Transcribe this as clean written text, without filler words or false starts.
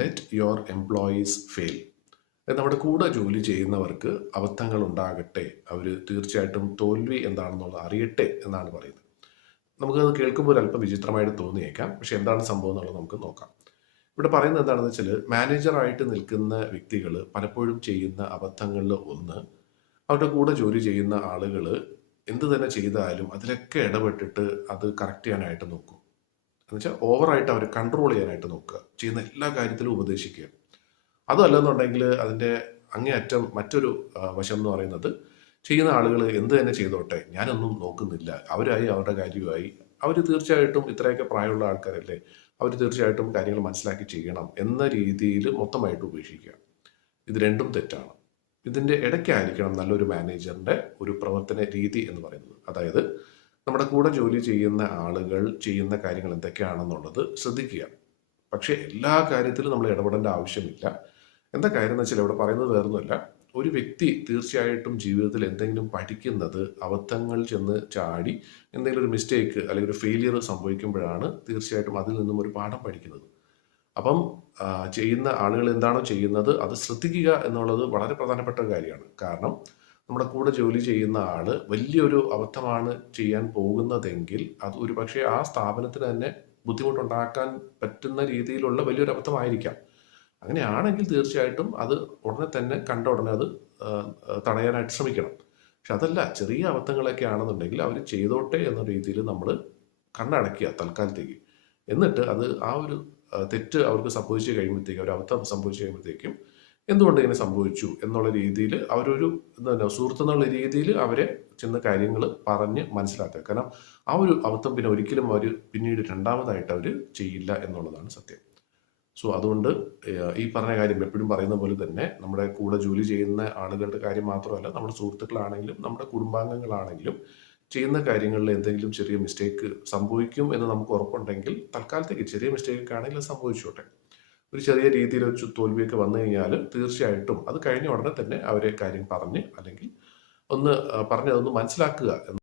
Let your employees fail. നമ്മുടെ കൂടെ ജോലി ചെയ്യുന്നവർക്ക് അബദ്ധങ്ങൾ ഉണ്ടാകട്ടെ, അവർ തീർച്ചയായിട്ടും തോൽവി എന്താണെന്നുള്ളത് അറിയട്ടെ എന്നാണ് പറയുന്നത്. നമുക്കത് കേൾക്കുമ്പോൾ അല്പം വിചിത്രമായിട്ട് തോന്നിയേക്കാം. പക്ഷെ എന്താണ് സംഭവം എന്നുള്ളത് നമുക്ക് നോക്കാം. ഇവിടെ പറയുന്നത് എന്താണെന്ന് വെച്ചാൽ, മാനേജറായിട്ട് നിൽക്കുന്ന വ്യക്തികൾ പലപ്പോഴും ചെയ്യുന്ന അബദ്ധങ്ങളിൽ ഒന്ന്, അവരുടെ കൂടെ ജോലി ചെയ്യുന്ന ആളുകൾ എന്ത് തന്നെ ചെയ്താലും അതിലൊക്കെ ഇടപെട്ടിട്ട് അത് കറക്റ്റ് ചെയ്യാനായിട്ട് നോക്കും. എന്നുവെച്ചാൽ ഓവറായിട്ട് അവർ കൺട്രോൾ ചെയ്യാനായിട്ട് നോക്കുക, ചെയ്യുന്ന എല്ലാ കാര്യത്തിലും ഉപദേശിക്കുക. അതല്ലെന്നുണ്ടെങ്കിൽ അതിൻ്റെ അങ്ങേയറ്റം മറ്റൊരു വശം എന്ന് പറയുന്നത്, ചെയ്യുന്ന ആളുകൾ എന്ത് തന്നെ ചെയ്തോട്ടെ, ഞാനൊന്നും നോക്കുന്നില്ല, അവരായി അവരുടെ കാര്യമായി, അവർ തീർച്ചയായിട്ടും ഇത്രയൊക്കെ പ്രായമുള്ള ആൾക്കാരല്ലേ, അവർ തീർച്ചയായിട്ടും കാര്യങ്ങൾ മനസ്സിലാക്കി ചെയ്യണം എന്ന രീതിയിൽ മൊത്തമായിട്ട് ഉപേക്ഷിക്കുക. ഇത് രണ്ടും തെറ്റാണ്. ഇതിൻ്റെ ഇടയ്ക്കായിരിക്കണം നല്ലൊരു മാനേജറിൻ്റെ ഒരു പ്രവർത്തന രീതി എന്ന് പറയുന്നത്. അതായത് നമ്മുടെ കൂടെ ജോലി ചെയ്യുന്ന ആളുകൾ ചെയ്യുന്ന കാര്യങ്ങൾ എന്തൊക്കെയാണെന്നുള്ളത് ശ്രദ്ധിക്കുക. പക്ഷേ എല്ലാ കാര്യത്തിലും നമ്മൾ ഇടപെടേണ്ട ആവശ്യമില്ല. എന്താ കാര്യം എന്ന് വെച്ചാൽ, ഇവിടെ പറയുന്നത് വേറൊന്നുമല്ല, ഒരു വ്യക്തി തീർച്ചയായിട്ടും ജീവിതത്തിൽ എന്തെങ്കിലും പഠിക്കുന്നത് അബദ്ധങ്ങൾ ചെന്ന് ചാടി എന്തെങ്കിലും ഒരു മിസ്റ്റേക്ക് അല്ലെങ്കിൽ ഒരു ഫെയിലിയർ സംഭവിക്കുമ്പോഴാണ് തീർച്ചയായിട്ടും അതിൽ നിന്നും ഒരു പാഠം പഠിക്കുന്നത്. അപ്പം ചെയ്യുന്ന ആളുകൾ എന്താണോ ചെയ്യുന്നത് അത് ശ്രദ്ധിക്കുക എന്നുള്ളത് വളരെ പ്രധാനപ്പെട്ട ഒരു കാര്യമാണ്. കാരണം നമ്മുടെ കൂടെ ജോലി ചെയ്യുന്ന ആള് വലിയൊരു അബദ്ധമാണ് ചെയ്യാൻ പോകുന്നതെങ്കിൽ അത് ഒരു പക്ഷേ ആ സ്ഥാപനത്തിന് തന്നെ ബുദ്ധിമുട്ടുണ്ടാക്കാൻ പറ്റുന്ന രീതിയിലുള്ള വലിയൊരു അബദ്ധമായിരിക്കാം. അങ്ങനെയാണെങ്കിൽ തീർച്ചയായിട്ടും അത് ഉടനെ തന്നെ കണ്ട ഉടനെ അത് തടയാനായിട്ട് ശ്രമിക്കണം. പക്ഷെ അതല്ല, ചെറിയ അബദ്ധങ്ങളൊക്കെ ആണെന്നുണ്ടെങ്കിൽ അവർ ചെയ്തോട്ടെ എന്ന രീതിയിൽ നമ്മൾ കണ്ണടക്കുക തൽക്കാലത്തേക്ക്. എന്നിട്ട് അത് ആ ഒരു തെറ്റ് അവർക്ക് സംഭവിച്ചു കഴിയുമ്പോഴത്തേക്കും, ഒരു അബദ്ധം സംഭവിച്ചു കഴിയുമ്പോഴത്തേക്കും എന്തുകൊണ്ട് ഇങ്ങനെ സംഭവിച്ചു എന്നുള്ള രീതിയിൽ അവരൊരു എന്താ സുഹൃത്ത് എന്നുള്ള രീതിയിൽ അവരെ ചെന്ന കാര്യങ്ങൾ പറഞ്ഞ് മനസ്സിലാക്കുക. കാരണം ആ ഒരു അബദ്ധം പിന്നെ ഒരിക്കലും അവർ പിന്നീട് രണ്ടാമതായിട്ട് അവർ ചെയ്യില്ല എന്നുള്ളതാണ് സത്യം. സോ അതുകൊണ്ട് ഈ പറഞ്ഞ കാര്യം എപ്പോഴും പറയുന്ന പോലെ തന്നെ, നമ്മുടെ കൂടെ ജോലി ചെയ്യുന്ന ആളുകളുടെ കാര്യം മാത്രമല്ല, നമ്മുടെ സുഹൃത്തുക്കളാണെങ്കിലും നമ്മുടെ കുടുംബാംഗങ്ങളാണെങ്കിലും ചെയ്യുന്ന കാര്യങ്ങളിൽ എന്തെങ്കിലും ചെറിയ മിസ്റ്റേക്ക് സംഭവിക്കും എന്ന് നമുക്ക് ഉറപ്പുണ്ടെങ്കിൽ തൽക്കാലത്തേക്ക് ചെറിയ മിസ്റ്റേക്ക് ആണെങ്കിലും സംഭവിച്ചോട്ടെ. ഒരു ചെറിയ രീതിയിൽ ഒരു തോൽവിയൊക്കെ വന്നു കഴിഞ്ഞാൽ തീർച്ചയായിട്ടും അത് കഴിഞ്ഞ ഉടനെ തന്നെ അവരെ കാര്യം പറഞ്ഞ് അല്ലെങ്കിൽ ഒന്ന് പറഞ്ഞ് അതൊന്ന് മനസ്സിലാക്കുക.